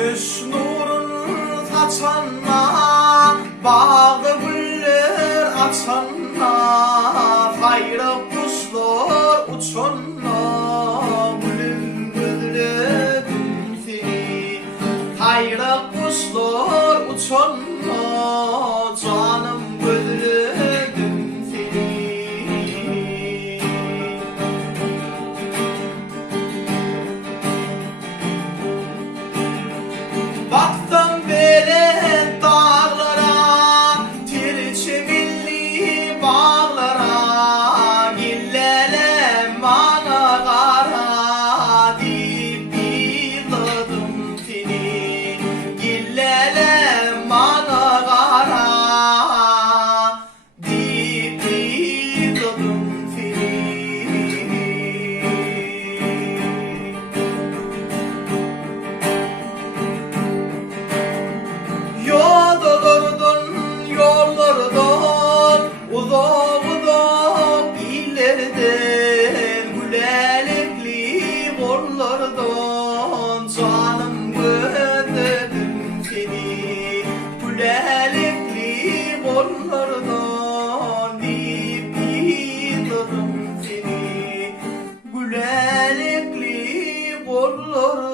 Gümüş nurun saçanna Bağda güller açanna Hayra kuşlar uçanna Gülüm gözledim seni Hayra kuşlar uçanna box yollardan canım götürdüm seni. Pülelekli borlardan deyip yitirdim seni. Gülelekli borlardan